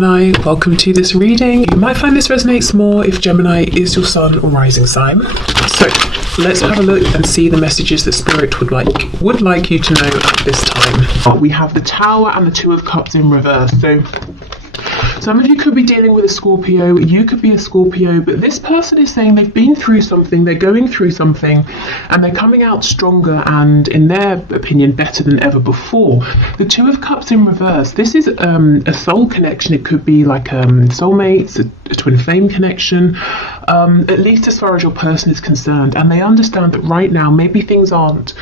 Gemini, welcome to this reading. You might find this resonates more if Gemini is your sun or rising sign. So let's have a look and see the messages that Spirit would like you to know at this time. We have the Tower and the Two of Cups in reverse. So some of you could be dealing with a Scorpio, you could be a Scorpio, but this person is saying they've been through something, they're going through something, and they're coming out stronger and, in their opinion, better than ever before. The Two of Cups in reverse, this is a soul connection. It could be like soulmates, a twin flame connection, at least as far as your person is concerned, and they understand that right now maybe things aren't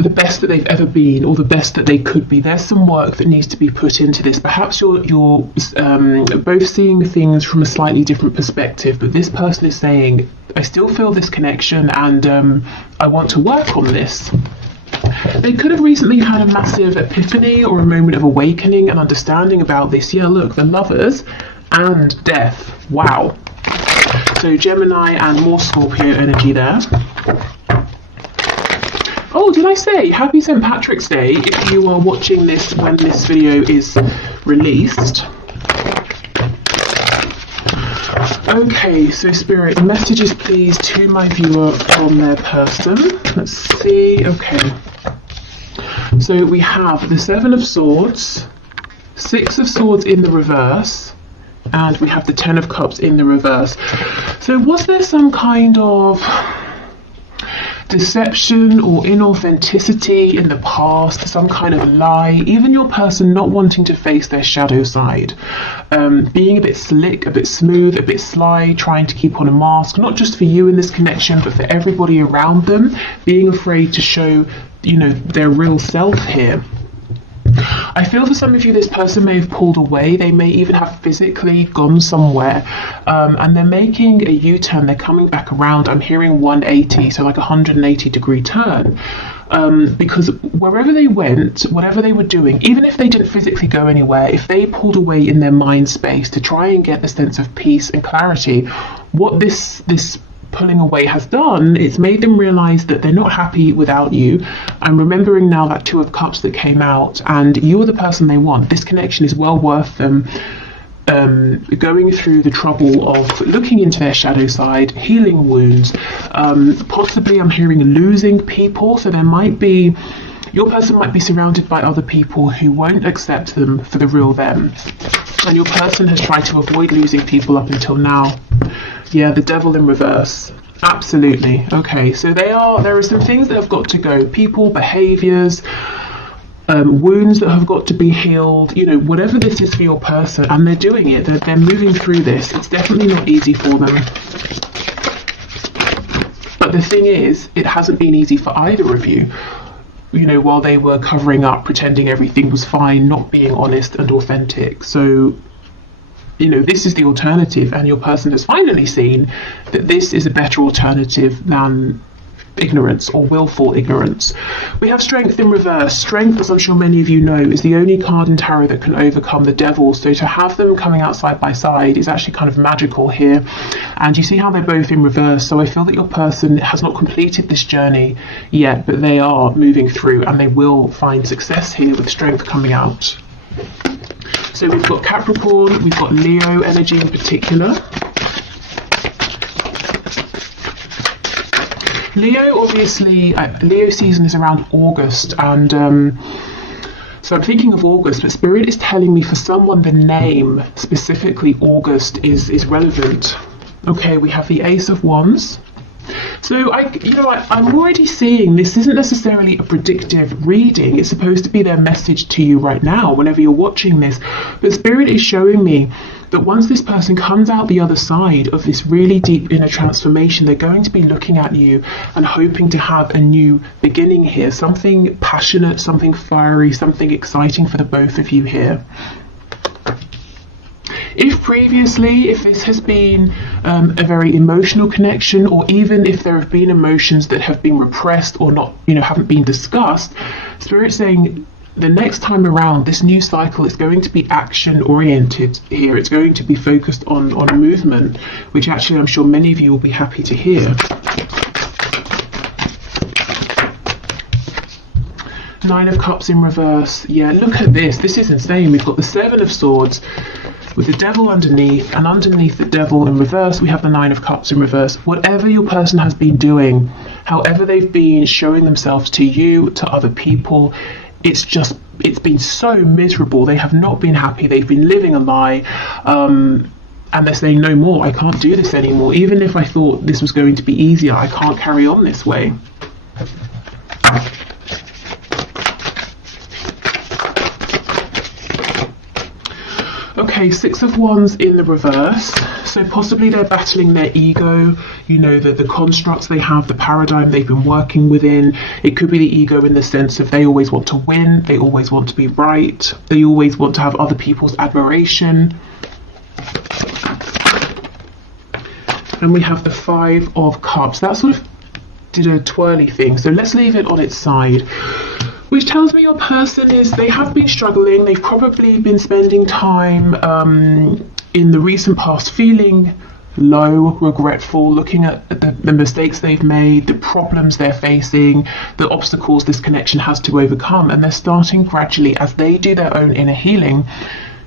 the best that they've ever been or the best that they could be. There's some work that needs to be put into this. Perhaps you're both seeing things from a slightly different perspective, but this person is saying, I still feel this connection and I want to work on this. They could have recently had a massive epiphany or a moment of awakening and understanding about this. Yeah, look, the Lovers and Death. Wow. So Gemini and more Scorpio energy there. Oh, did I say happy St. Patrick's Day if you are watching this when this video is released? Okay, so Spirit, messages please to my viewer from their person. Let's see. Okay. So we have the Seven of Swords, Six of Swords in the reverse, and we have the Ten of Cups in the reverse. So was there some kind of deception or inauthenticity in the past, some kind of lie, even your person not wanting to face their shadow side, being a bit slick, a bit smooth, a bit sly, trying to keep on a mask, not just for you in this connection, but for everybody around them, being afraid to show, their real self here. I feel for some of you, this person may have pulled away. They may even have physically gone somewhere, and they're making a U-turn. They're coming back around. I'm hearing 180, so like a 180-degree turn, because wherever they went, whatever they were doing, even if they didn't physically go anywhere, if they pulled away in their mind space to try and get the sense of peace and clarity, what this pulling away has done, it's made them realize that they're not happy without you. I'm remembering now that Two of Cups that came out, and you're the person they want. This connection is well worth them going through the trouble of looking into their shadow side, healing wounds, possibly I'm hearing losing people. So your person might be surrounded by other people who won't accept them for the real them, and your person has tried to avoid losing people up until now. Yeah, the Devil in reverse. Absolutely. Okay, so there are some things that have got to go. People, behaviours, wounds that have got to be healed, whatever this is for your person, and they're doing it. They're moving through this. It's definitely not easy for them. But the thing is, it hasn't been easy for either of you. While they were covering up, pretending everything was fine, not being honest and authentic. So this is the alternative, and your person has finally seen that this is a better alternative than ignorance or willful ignorance. We have Strength in reverse. Strength, as I'm sure many of you know, is the only card in tarot that can overcome the devil. So to have them coming out side by side is actually kind of magical here. And you see how they're both in reverse. So I feel that your person has not completed this journey yet, but they are moving through, and they will find success here with Strength coming out. So we've got Capricorn, we've got Leo energy in particular. Leo, obviously, Leo season is around August, and so I'm thinking of August, but Spirit is telling me for someone the name, specifically August, is relevant. Okay, we have the Ace of Wands. So I'm already seeing this isn't necessarily a predictive reading. It's supposed to be their message to you right now, whenever you're watching this. But Spirit is showing me that once this person comes out the other side of this really deep inner transformation, they're going to be looking at you and hoping to have a new beginning here. Something passionate, something fiery, something exciting for the both of you here. If previously, if this has been a very emotional connection, or even if there have been emotions that have been repressed or not, haven't been discussed, Spirit's saying the next time around, this new cycle is going to be action oriented here. It's going to be focused on movement, which actually I'm sure many of you will be happy to hear. Nine of Cups in reverse. Yeah, look at this. This is insane. We've got the Seven of Swords with the Devil underneath, and underneath the Devil in reverse, we have the Nine of Cups in reverse. Whatever your person has been doing, however they've been showing themselves to you, to other people, it's been so miserable. They have not been happy. They've been living a lie. And they're saying, no more, I can't do this anymore. Even if I thought this was going to be easier, I can't carry on this way. Okay, Six of Wands in the reverse. So possibly they're battling their ego, you know, the constructs they have, the paradigm they've been working within. It could be the ego in the sense of they always want to win, they always want to be right, they always want to have other people's admiration. And we have the Five of Cups. That sort of did a twirly thing. So let's leave it on its side. Which tells me your person they have been struggling. They've probably been spending time in the recent past feeling low, regretful, looking at the mistakes they've made, the problems they're facing, the obstacles this connection has to overcome. And they're starting gradually, as they do their own inner healing,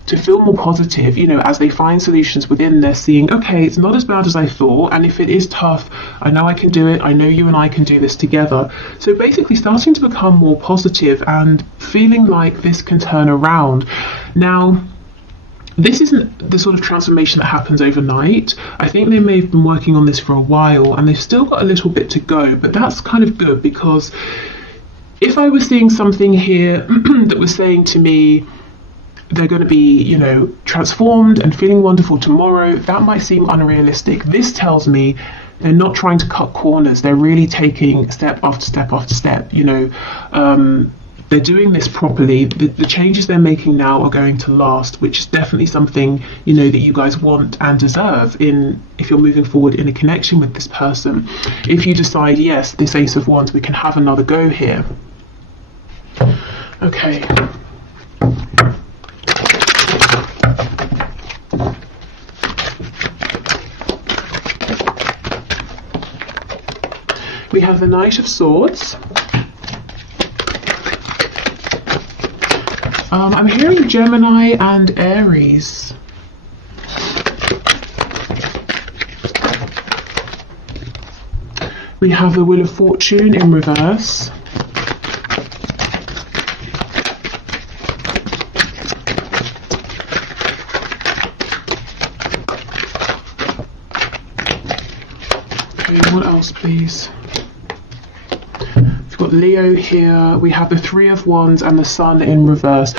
to feel more positive. You know, as they find solutions within, they're seeing, okay, it's not as bad as I thought, and if it is tough, I know I can do it, I know you and I can do this together. So basically starting to become more positive and feeling like this can turn around. Now, this isn't the sort of transformation that happens overnight. I think they may have been working on this for a while, and they've still got a little bit to go, but that's kind of good, because if I was seeing something here that was saying to me, they're going to be, you know, transformed and feeling wonderful tomorrow, that might seem unrealistic. This tells me they're not trying to cut corners. They're really taking step after step after step. You know, they're doing this properly. The changes they're making now are going to last, which is definitely something, you know, that you guys want and deserve if you're moving forward in a connection with this person. If you decide, yes, this Ace of Wands, we can have another go here. Okay. We have the Knight of Swords. I'm hearing Gemini and Aries. We have the Wheel of Fortune in reverse. Okay, what else, please? We've got Leo here. We have the Three of Wands and the Sun in reverse.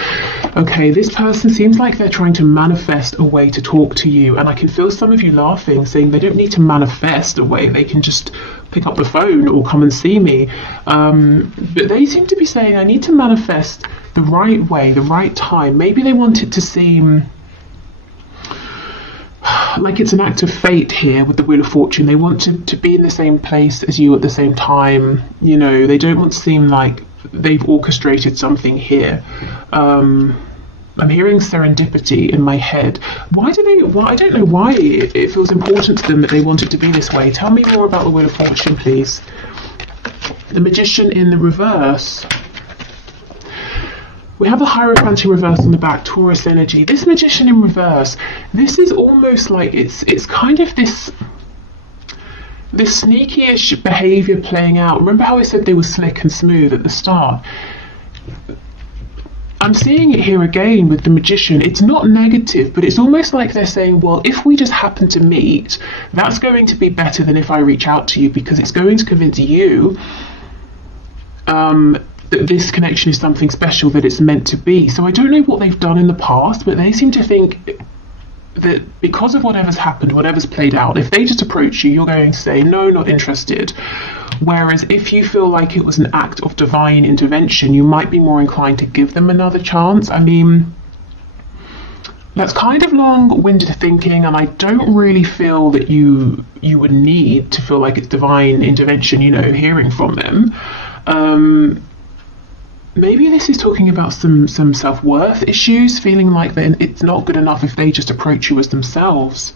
Okay, this person seems like they're trying to manifest a way to talk to you, and I can feel some of you laughing, saying they don't need to manifest a way, they can just pick up the phone or come and see me. But they seem to be saying, I need to manifest the right way, the right time. Maybe they want it to seem like it's an act of fate here with the Wheel of Fortune. They want to be in the same place as you at the same time. You know, they don't want to seem like they've orchestrated something here. I'm hearing serendipity in my head. Why I don't know why it feels important to them that they want it to be this way. Tell me more about the Wheel of Fortune, please. The Magician in the reverse. We have the Hierophant in reverse on the back, Taurus energy. This Magician in reverse, this is almost like it's kind of this sneaky-ish behaviour playing out. Remember how I said they were slick and smooth at the start? I'm seeing it here again with the Magician. It's not negative, but it's almost like they're saying, well, if we just happen to meet, that's going to be better than if I reach out to you, because it's going to convince you that this connection is something special, that it's meant to be. So I don't know what they've done in the past, but they seem to think that because of whatever's happened, whatever's played out, if they just approach you, you're going to say, no, not interested. Whereas if you feel like it was an act of divine intervention, you might be more inclined to give them another chance. I mean, that's kind of long-winded thinking, and I don't really feel that you would need to feel like it's divine intervention, you know, hearing from them. Maybe this is talking about some self-worth issues, feeling like that it's not good enough if they just approach you as themselves.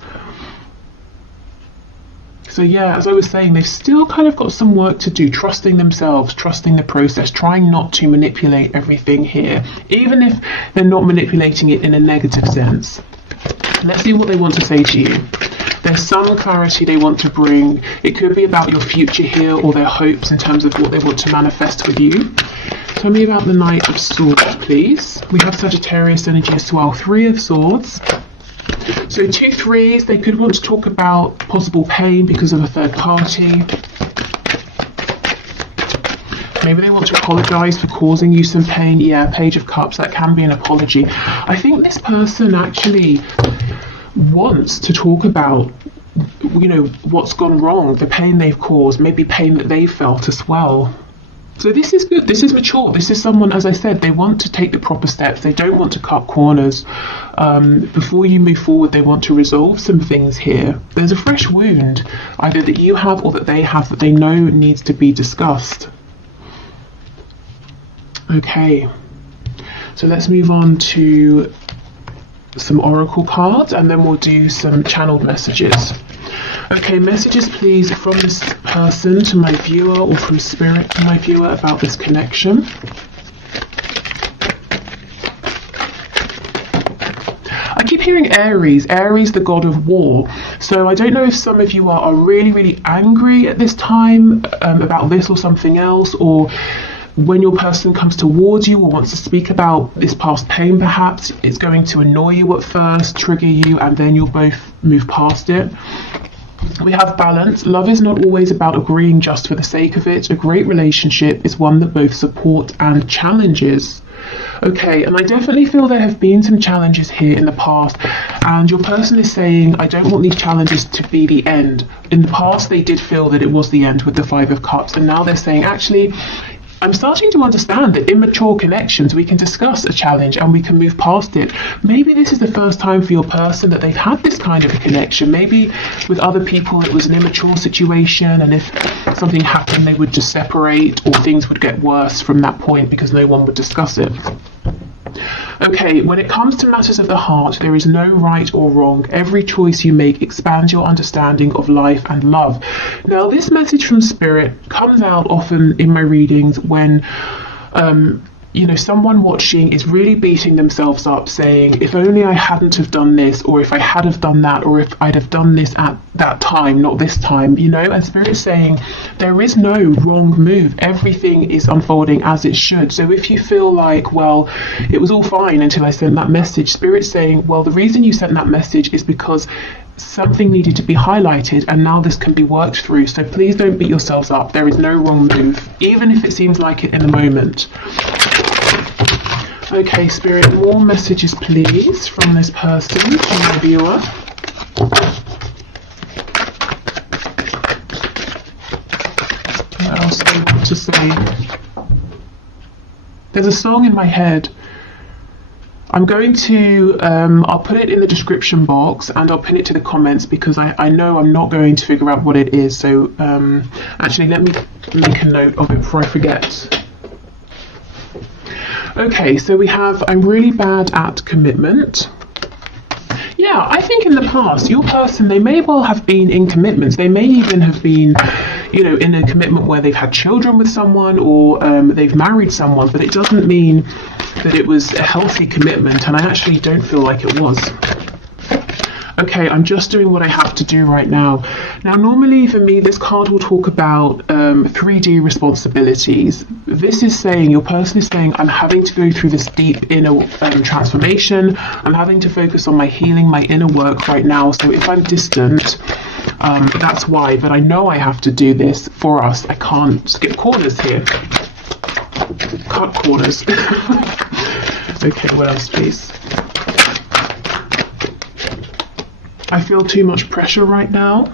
So yeah, as I was saying, they've still kind of got some work to do, trusting themselves, trusting the process, trying not to manipulate everything here, even if they're not manipulating it in a negative sense. Let's see what they want to say to you. There's some clarity they want to bring. It could be about your future here, or their hopes in terms of what they want to manifest with you. Tell me about the Knight of Swords, please. We have Sagittarius energy as well. 3 of Swords. So 2 threes, they could want to talk about possible pain because of a third party. Maybe they want to apologise for causing you some pain. Yeah, Page of Cups, that can be an apology. I think this person actually wants to talk about, you know, what's gone wrong, the pain they've caused, maybe pain that they felt as well. So this is good, this is mature, this is someone, as I said, they want to take the proper steps, they don't want to cut corners. Before you move forward, they want to resolve some things here. There's a fresh wound, either that you have or that they have, that they know needs to be discussed. Okay, so let's move on to some oracle cards, and then we'll do some channeled messages. Okay, messages please from this person to my viewer, or from spirit to my viewer, about this connection. I keep hearing Aries, the god of war. So I don't know if some of you are really, really angry at this time about this or something else, or when your person comes towards you or wants to speak about this past pain, perhaps it's going to annoy you at first, trigger you, and then you'll both move past it. We have balance. Love is not always about agreeing just for the sake of it. A great relationship is one that both support and challenges. Okay, and I definitely feel there have been some challenges here in the past, and your person is saying, I don't want these challenges to be the end. In the past, they did feel that it was the end with the 5 of Cups, and now they're saying, actually, I'm starting to understand that in mature connections, we can discuss a challenge and we can move past it. Maybe this is the first time for your person that they've had this kind of a connection. Maybe with other people it was an immature situation, and if something happened they would just separate, or things would get worse from that point because no one would discuss it. Okay, when it comes to matters of the heart, there is no right or wrong. Every choice you make expands your understanding of life and love. Now, this message from Spirit comes out often in my readings when you know, someone watching is really beating themselves up, saying, if only I hadn't have done this, or if I had have done that, or if I'd have done this at that time, not this time, you know. And Spirit's saying there is no wrong move. Everything is unfolding as it should. So if you feel like, well, it was all fine until I sent that message, Spirit's saying, well, the reason you sent that message is because something needed to be highlighted, and now this can be worked through. So please don't beat yourselves up. There is no wrong move, even if it seems like it in the moment. Okay, Spirit, more messages please from this person, from my viewer. What else do I want to say? There's a song in my head. I'm going to, I'll put it in the description box, and I'll pin it to the comments, because I know I'm not going to figure out what it is. So actually, let me make a note of it before I forget. Okay, so we have, I'm really bad at commitment. Yeah, I think in the past, your person, they may well have been in commitments. They may even have been, you know, in a commitment where they've had children with someone, or they've married someone, but it doesn't mean that it was a healthy commitment, and I actually don't feel like it was. Okay, I'm just doing what I have to do right now. Now, normally for me, this card will talk about 3D responsibilities. This is saying, your person is saying, I'm having to go through this deep inner transformation. I'm having to focus on my healing, my inner work right now. So if I'm distant, that's why. But I know I have to do this for us. I can't skip corners here. Cut corners. Okay, what else, please? I feel too much pressure right now.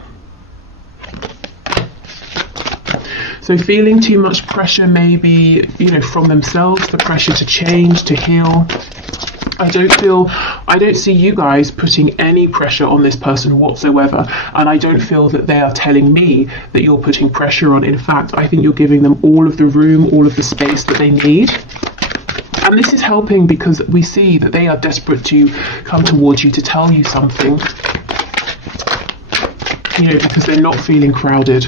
So feeling too much pressure, maybe, you know, from themselves, the pressure to change, to heal. I don't see you guys putting any pressure on this person whatsoever, and I don't feel that they are telling me that you're putting pressure on. In fact, I think you're giving them all of the room, all of the space that they need. And this is helping, because we see that they are desperate to come towards you to tell you something. because they're not feeling crowded.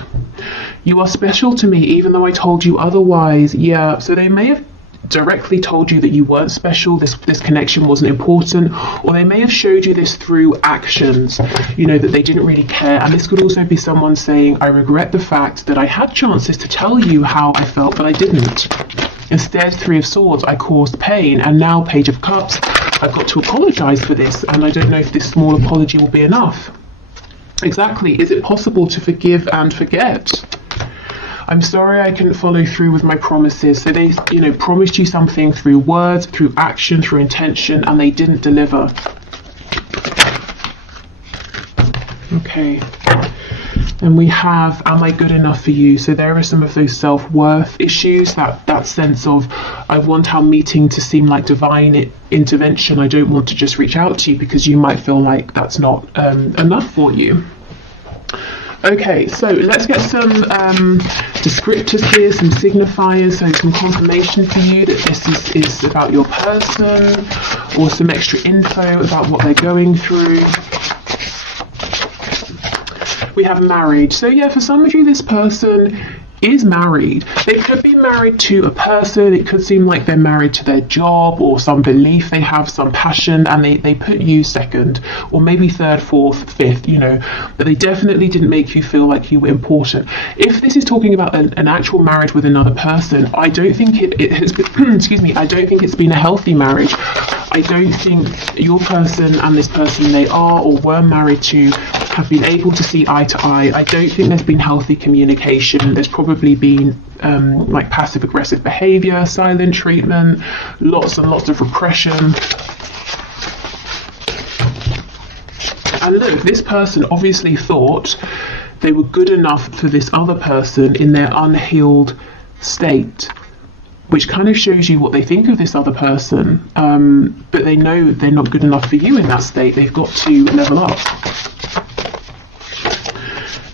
You are special to me, even though I told you otherwise. Yeah, so they may have directly told you that you weren't special, this connection wasn't important, or they may have showed you this through actions, that they didn't really care. And this could also be someone saying, I regret the fact that I had chances to tell you how I felt, but I didn't. Instead, Three of Swords, I caused pain, and now Page of Cups, I've got to apologise for this, and I don't know if this small apology will be enough. Exactly. Is it possible to forgive and forget? I'm sorry I couldn't follow through with my promises. So they, promised you something through words, through action, through intention, and they didn't deliver. Okay. And we have, am I good enough for you? So there are some of those self-worth issues, that sense of, I want our meeting to seem like divine intervention. I don't want to just reach out to you because you might feel like that's not enough for you. Okay, so let's get some descriptors here, some signifiers, so some confirmation for you that this is about your person, or some extra info about what they're going through. We have married. So yeah, for some of you, this person is married. They could be married to a person. It could seem like they're married to their job or some belief they have, some passion, and they put you second, or maybe third, fourth, fifth, but they definitely didn't make you feel like you were important. If this is talking about an actual marriage with another person, I don't think it has been, excuse me, I don't think it's been a healthy marriage. I don't think your person and this person they are or were married to have been able to see eye to eye. I don't think there's been healthy communication. There's probably been like passive aggressive behavior, silent treatment, lots and lots of repression. And look, this person obviously thought they were good enough for this other person in their unhealed state, which kind of shows you what they think of this other person, but they know they're not good enough for you in that state. They've got to level up.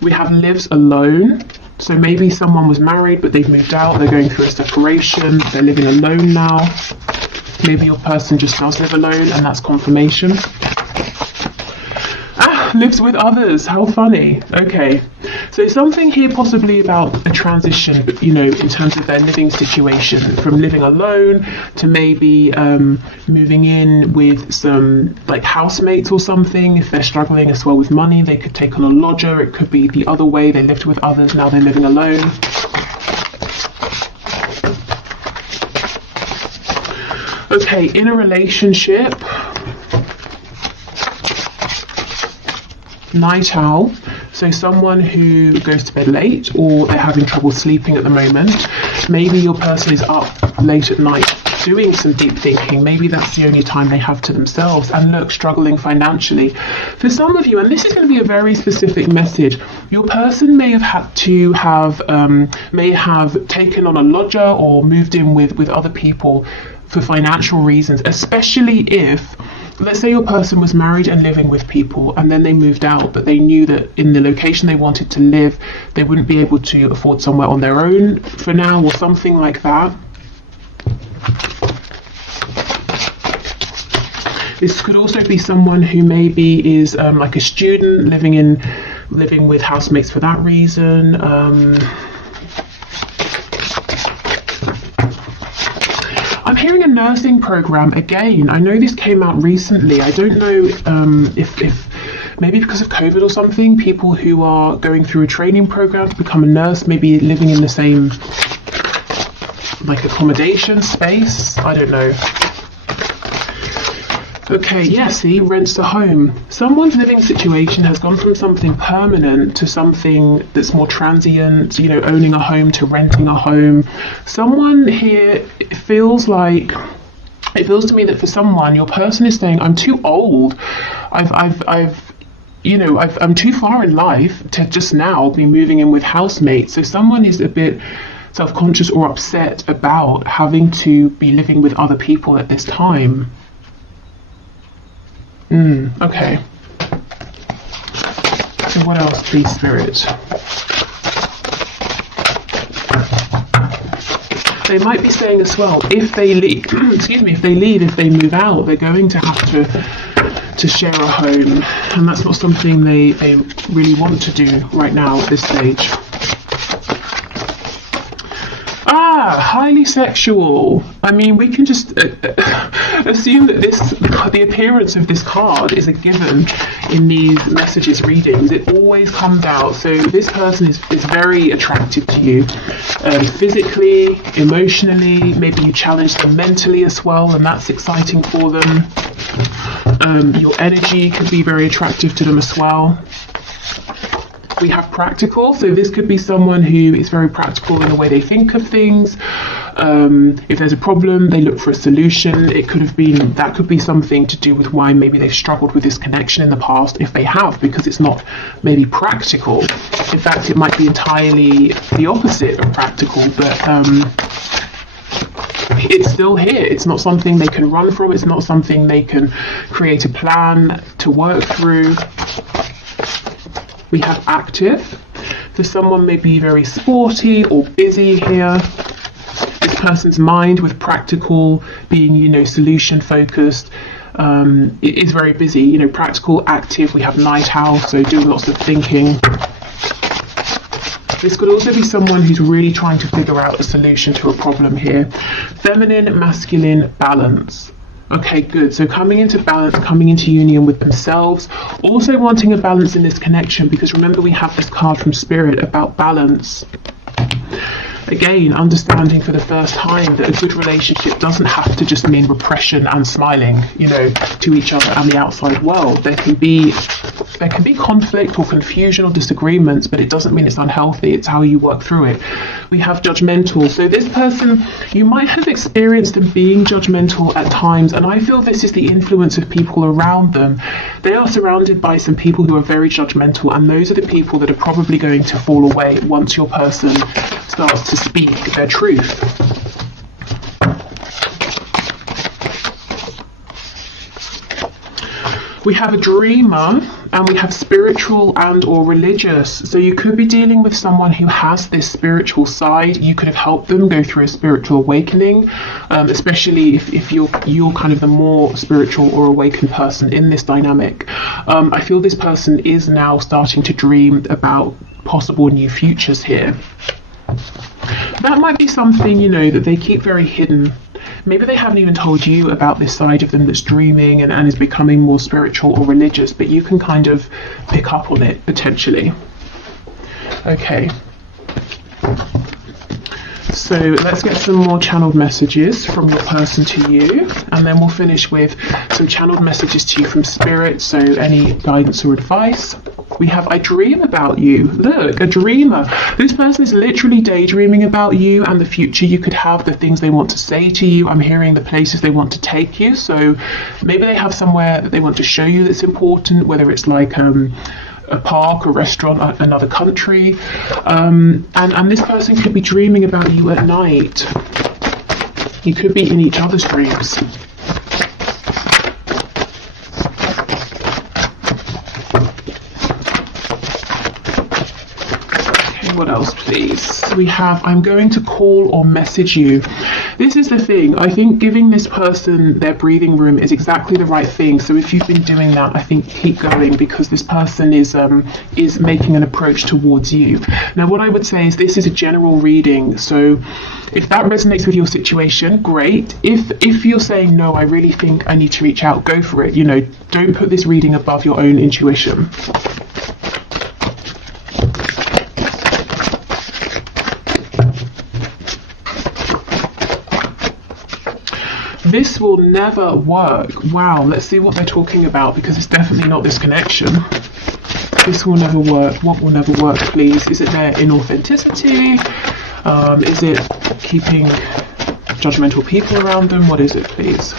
We have lives alone. So maybe someone was married, but they've moved out. They're going through a separation. They're living alone now. Maybe your person just does live alone, and that's confirmation. Lives with others. How funny. Okay. So something here possibly about a transition, in terms of their living situation, from living alone to maybe moving in with some like housemates or something. If they're struggling as well with money, they could take on a lodger. It could be the other way. They lived with others, now they're living alone. Okay, in a relationship, night owl. So someone who goes to bed late, or they're having trouble sleeping at the moment. Maybe your person is up late at night doing some deep thinking. Maybe that's the only time they have to themselves, and look, struggling financially. For some of you, and this is going to be a very specific message, your person may have had to may have taken on a lodger or moved in with other people for financial reasons, especially if, let's say your person was married and living with people, and then they moved out, but they knew that in the location they wanted to live, they wouldn't be able to afford somewhere on their own for now, or something like that. This could also be someone who maybe is like a student living with housemates for that reason. I'm hearing a nursing program again. I know this came out recently. I don't know if maybe because of COVID or something, people who are going through a training program to become a nurse, maybe living in the same like accommodation space. I don't know. Okay, yeah, see, rents a home. Someone's living situation has gone from something permanent to something that's more transient, owning a home to renting a home. Someone here, it feels to me that for someone, your person is saying, I'm too old. I'm too far in life to just now be moving in with housemates. So someone is a bit self-conscious or upset about having to be living with other people at this time. Okay. So what else, please, Spirit? They might be saying as well, if they leave, if they move out, they're going to have to share a home, and that's not something they really want to do right now at this stage. Highly sexual. I mean, we can just assume that the appearance of this card is a given in these messages readings. It always comes out. So this person is very attractive to you, physically, emotionally. Maybe you challenge them mentally as well, and that's exciting for them. Your energy could be very attractive to them as well. We have practical, so this could be someone who is very practical in the way they think of things. If there's a problem, they look for a solution. That could be something to do with why maybe they've struggled with this connection in the past, if they have, because it's not maybe practical. In fact, it might be entirely the opposite of practical, but it's still here. It's not something they can run from. It's not something they can create a plan to work through. We have active. So someone may be very sporty or busy here. This person's mind, with practical being, solution focused, it is very busy. Practical, active. We have night owl, so doing lots of thinking. This could also be someone who's really trying to figure out a solution to a problem here. Feminine, masculine, balance. Okay, good. So coming into balance, coming into union with themselves, also wanting a balance in this connection, because remember we have this card from Spirit about balance. Again, understanding for the first time that a good relationship doesn't have to just mean repression and smiling, to each other and the outside world. There can be conflict or confusion or disagreements, but it doesn't mean it's unhealthy. It's how you work through it. We have judgmental. So this person, you might have experienced them being judgmental at times, and I feel this is the influence of people around them. They are surrounded by some people who are very judgmental, and those are the people that are probably going to fall away once your person starts to speak their truth. We have a dreamer, and we have spiritual and or religious. So you could be dealing with someone who has this spiritual side. You could have helped them go through a spiritual awakening, especially if you're kind of the more spiritual or awakened person in this dynamic. I feel this person is now starting to dream about possible new futures here. That might be something, that they keep very hidden. Maybe they haven't even told you about this side of them that's dreaming and is becoming more spiritual or religious, but you can kind of pick up on it potentially. Okay. So let's get some more channeled messages from your person to you, and then we'll finish with some channeled messages to you from Spirit, so any guidance or advice. We have, I dream about you. Look, a dreamer. This person is literally daydreaming about you and the future you could have, the things they want to say to you. I'm hearing the places they want to take you. So maybe they have somewhere that they want to show you that's important, whether it's like a park, a restaurant, another country. And this person could be dreaming about you at night. You could be in each other's dreams. What else, please? We have, I'm going to call or message you. This is the thing. I think giving this person their breathing room is exactly the right thing. So if you've been doing that, I think keep going, because this person is making an approach towards you. Now, what I would say is this is a general reading. So if that resonates with your situation, great. If you're saying, no, I really think I need to reach out, go for it. Don't put this reading above your own intuition. This will never work. Wow, let's see what they're talking about, because it's definitely not this connection. This will never work. What will never work, please? Is it their inauthenticity? Is it keeping judgmental people around them? What is it, please?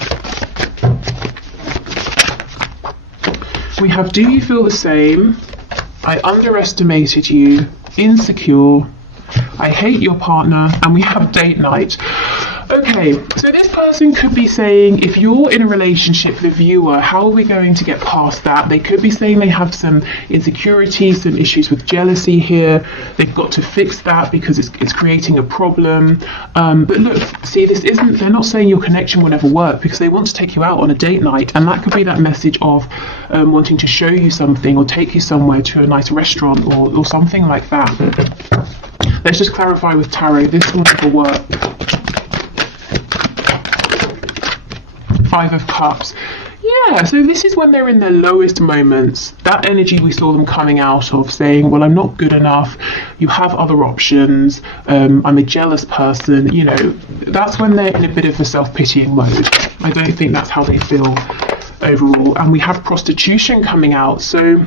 We have, do you feel the same? I underestimated you. Insecure. I hate your partner. And we have date night. Okay, so this person could be saying, if you're in a relationship, the viewer, how are we going to get past that? They could be saying they have some insecurities, some issues with jealousy here. They've got to fix that because it's creating a problem. But look, see, they're not saying your connection will never work, because they want to take you out on a date night, and that could be that message of wanting to show you something or take you somewhere to a nice restaurant or something like that. Let's just clarify with tarot, this will never work. 5 of Cups. Yeah, so this is when they're in their lowest moments. That energy we saw them coming out of, saying, well, I'm not good enough, you have other options, I'm a jealous person, you know, that's when they're in a bit of a self-pitying mode. I don't think that's how they feel overall. And we have prostitution coming out. So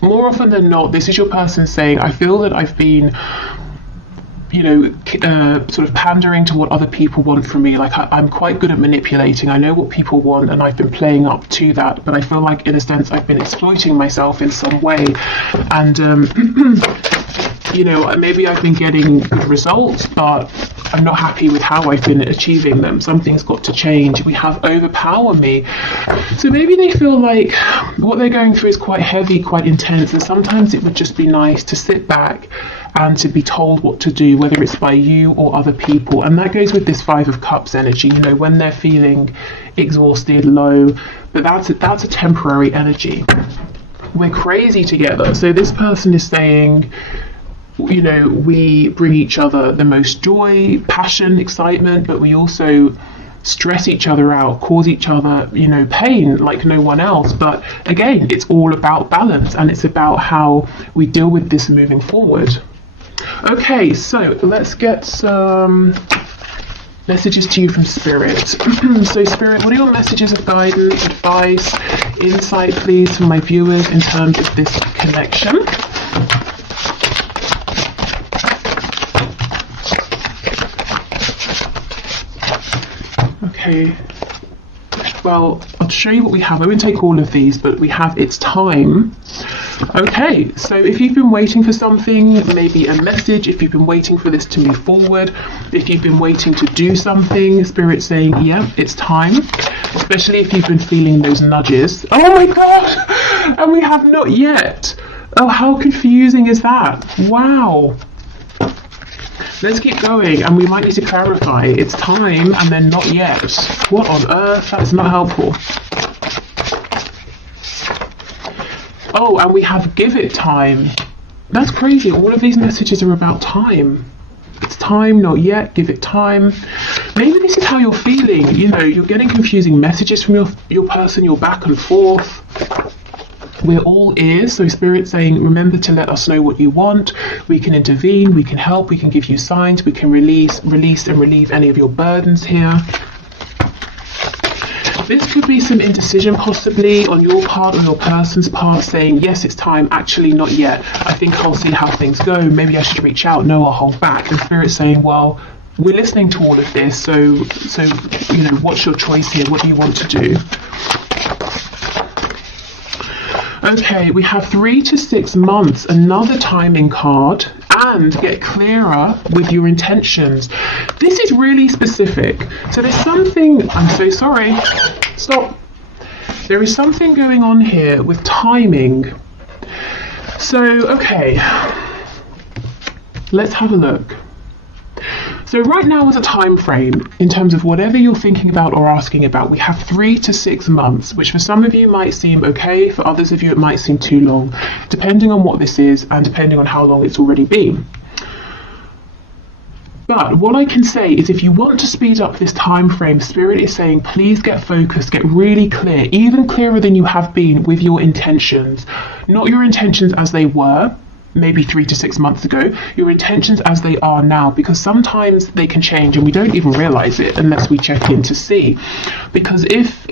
more often than not, this is your person saying, I feel that I've been, you know, sort of pandering to what other people want from me. Like I'm quite good at manipulating. I know what people want and I've been playing up to that, but I feel like in a sense I've been exploiting myself in some way. And you know, maybe I've been getting good results, but I'm not happy with how I've been achieving them. Something's got to change. We have overpower me. So maybe they feel like what they're going through is quite heavy, quite intense, and sometimes it would just be nice to sit back and to be told what to do, whether it's by you or other people. And that goes with this 5 of Cups energy, you know, when they're feeling exhausted, low, but that's a temporary energy. We're crazy together. So this person is saying, you know, we bring each other the most joy, passion, excitement, but we also stress each other out, cause each other, you know, pain like no one else. But again, it's all about balance, and it's about how we deal with this moving forward. Okay, so let's get some messages to you from Spirit. So Spirit, what are your messages of guidance, advice, insight, please, for my viewers in terms of this connection? Okay, well, I'll show you what we have. I won't take all of these, but we have It's Time. Okay, so if you've been waiting for something, maybe a message, if you've been waiting for this to move forward, if you've been waiting to do something, Spirit saying, yeah, it's time. Especially if you've been feeling those nudges. Oh my God! And we have not yet. Oh, how confusing is that? Wow. Let's keep going, and we might need to clarify. It's time and then not yet. What on earth? That's not helpful. Oh, and we have give it time. That's crazy. All of these messages are about time. It's time, not yet, give it time. Maybe this is how you're feeling. You know, you're getting confusing messages from your person, you're back and forth. We're all ears, so Spirit saying, remember to let us know what you want. We can intervene, we can help, we can give you signs, we can release and relieve any of your burdens here. This could be some indecision possibly on your part or your person's part, saying, yes, it's time, actually not yet. I think I'll see how things go. Maybe I should reach out. No, I'll hold back. And Spirit saying, well, we're listening to all of this, so you know, what's your choice here? What do you want to do? Okay, we have 3 to 6 months, another timing card, and get clearer with your intentions. This is really specific. So there's something, I'm so sorry, stop. There is something going on here with timing. So, okay, let's have a look. So right now is a time frame in terms of whatever you're thinking about or asking about. We have 3 to 6 months, which for some of you might seem okay, for others of you it might seem too long, depending on what this is and depending on how long it's already been. But what I can say is, if you want to speed up this time frame, Spirit is saying, please get focused, get really clear, even clearer than you have been with your intentions. Not your intentions as they were, maybe 3 to 6 months ago, your intentions as they are now, because sometimes they can change and we don't even realize it unless we check in to see. Because if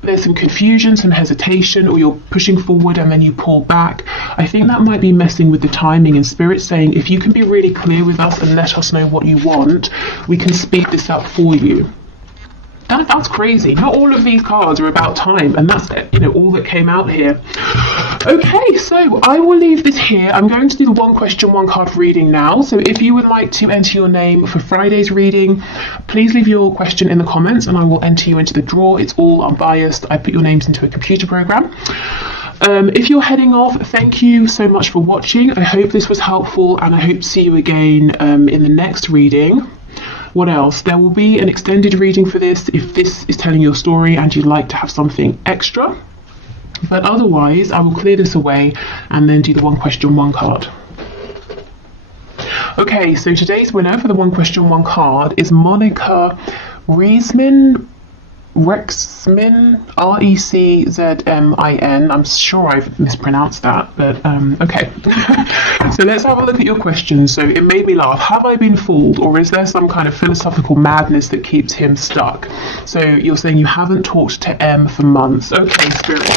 there's some confusion, some hesitation, or you're pushing forward and then you pull back, I think that might be messing with the timing. And Spirit saying, if you can be really clear with us and let us know what you want, we can speed this up for you. That's crazy. Not all of these cards are about time, and that's, you know, all that came out here. Okay, so I will leave this here. I'm going to do the one question, one card reading now. So if you would like to enter your name for Friday's reading, please leave your question in the comments and I will enter you into the draw. It's all unbiased. I put your names into a computer program. If you're heading off, thank you so much for watching. I hope this was helpful and I hope to see you again in the next reading. What else? There will be an extended reading for this if this is telling your story and you'd like to have something extra. But otherwise, I will clear this away and then do the one question, one card. Okay, so today's winner for the one question, one card is Monica Rexmin, Reczmin. I'm sure I've mispronounced that, but okay. So let's have a look at your question. So it made me laugh. Have I been fooled, or is there some kind of philosophical madness that keeps him stuck? So you're saying you haven't talked to M for months. Okay, Spirit,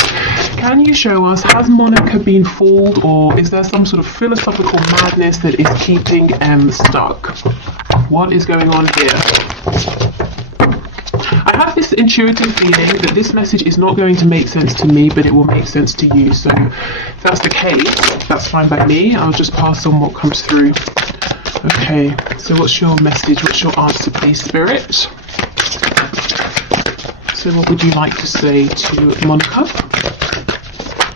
can you show us, has Monica been fooled, or is there some sort of philosophical madness that is keeping M stuck? What is going on here? I have this intuitive feeling that this message is not going to make sense to me, but it will make sense to you. So if that's the case, that's fine by me. I'll just pass on what comes through. Okay, so what's your message? What's your answer, please, Spirit? So what would you like to say to Monica?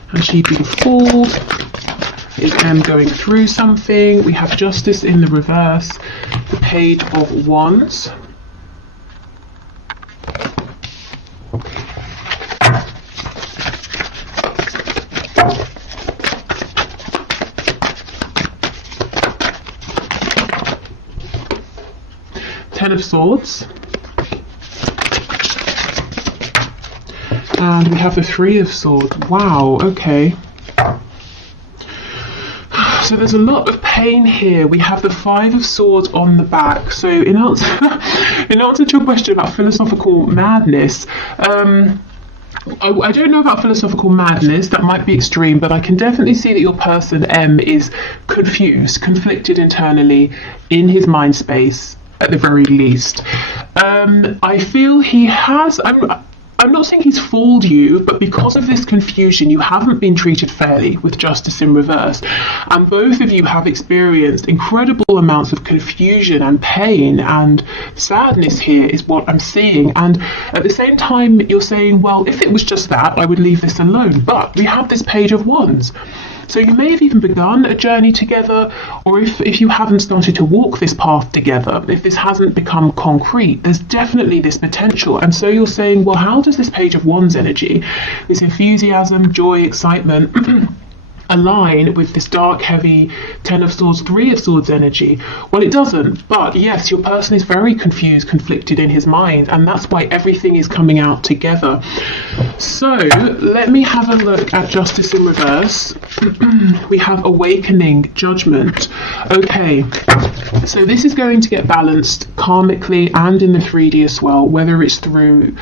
Has she been fooled? Is M going through something? We have Justice in the reverse, the Page of Wands. Ten of Swords, and we have the Three of Swords. Wow, okay. So there's a lot of pain here. We have the Five of Swords on the back. So in answer to your question about philosophical madness, I don't know about philosophical madness, that might be extreme, but I can definitely see that your person M is confused, conflicted internally in his mind space. At the very least, I feel he has. I'm not saying he's fooled you, but because of this confusion, you haven't been treated fairly with Justice in reverse, and both of you have experienced incredible amounts of confusion and pain and sadness. Here is what I'm seeing, and at the same time, you're saying, well, if it was just that, I would leave this alone. But we have this Page of Wands. So you may have even begun a journey together, or if you haven't started to walk this path together, if this hasn't become concrete, there's definitely this potential. And so you're saying, well, how does this Page of Wands energy, this enthusiasm, joy, excitement, align with this dark, heavy Ten of Swords, Three of Swords energy? Well, it doesn't. But yes, your person is very confused, conflicted in his mind, and that's why everything is coming out together. So let me have a look at Justice in reverse. We have Awakening, Judgment. Okay, so this is going to get balanced karmically and in the 3D as well, whether it's through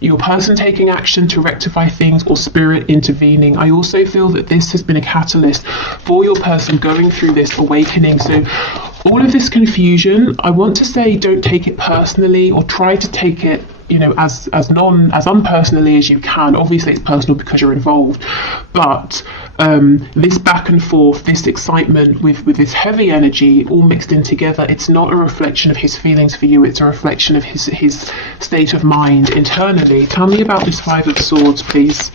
your person taking action to rectify things or Spirit intervening. I also feel that this has been a catalyst for your person going through this awakening. So all of this confusion, I want to say, don't take it personally, or try to take it, you know, as unpersonally as you can. Obviously it's personal because you're involved, but this back and forth, this excitement with this heavy energy all mixed in together, it's not a reflection of his feelings for you, it's a reflection of his state of mind internally. Tell me about this Five of Swords, please.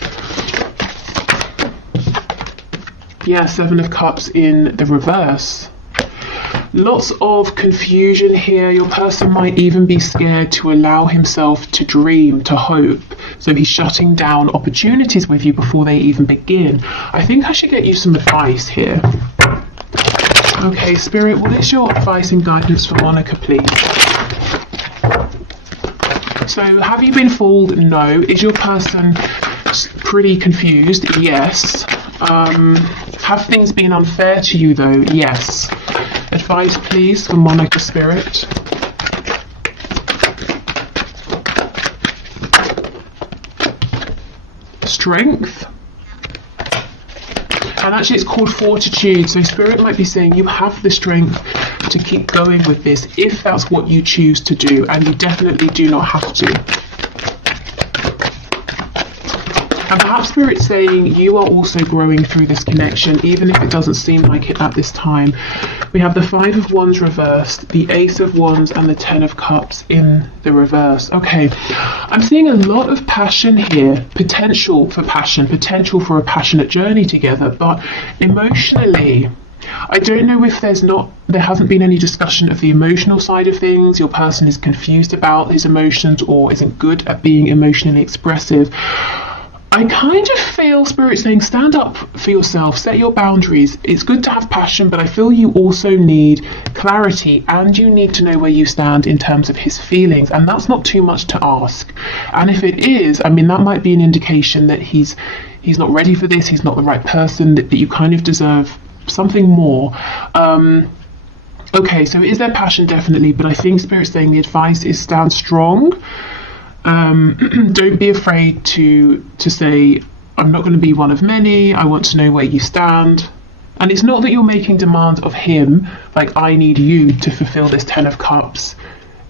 Yeah, Seven of Cups in the reverse. Lots of confusion here. Your person might even be scared to allow himself to dream, to hope. So he's shutting down opportunities with you before they even begin. I think I should get you some advice here. Okay, Spirit, what is your advice and guidance for Monica, please? So have you been fooled? No. Is your person pretty confused? Yes. Have things been unfair to you though? Yes. Advice, please, for Monica, Spirit. Strength. And actually it's called fortitude. So Spirit might be saying you have the strength to keep going with this if that's what you choose to do, and you definitely do not have to. And perhaps Spirit's saying you are also growing through this connection, even if it doesn't seem like it at this time. We have the Five of Wands reversed, the Ace of Wands, and the Ten of Cups in the reverse. Okay, I'm seeing a lot of passion here, potential for passion, potential for a passionate journey together, but emotionally, I don't know if there hasn't been any discussion of the emotional side of things. Your person is confused about his emotions or isn't good at being emotionally expressive. I kind of feel Spirit saying stand up for yourself, set your boundaries. It's good to have passion, but I feel you also need clarity and you need to know where you stand in terms of his feelings, and that's not too much to ask. And if it is, I mean, that might be an indication that he's not ready for this, he's not the right person, that you kind of deserve something more. Okay, so is there passion? Definitely, but I think Spirit's saying the advice is stand strong. Don't be afraid to say, I'm not going to be one of many, I want to know where you stand. And it's not that you're making demands of him, like I need you to fulfill this Ten of Cups.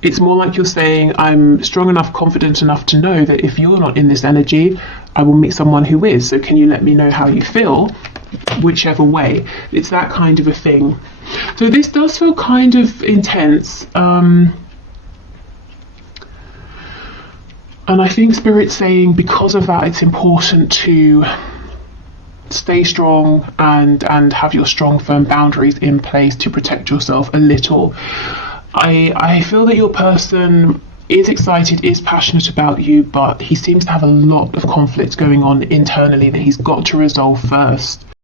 It's more like you're saying, I'm strong enough, confident enough to know that if you're not in this energy, I will meet someone who is. So can you let me know how you feel? Whichever way. It's that kind of a thing. So this does feel kind of intense. And I think Spirit's saying because of that, it's important to stay strong and have your strong, firm boundaries in place to protect yourself a little. I feel that your person is excited, is passionate about you, but he seems to have a lot of conflict going on internally that he's got to resolve first.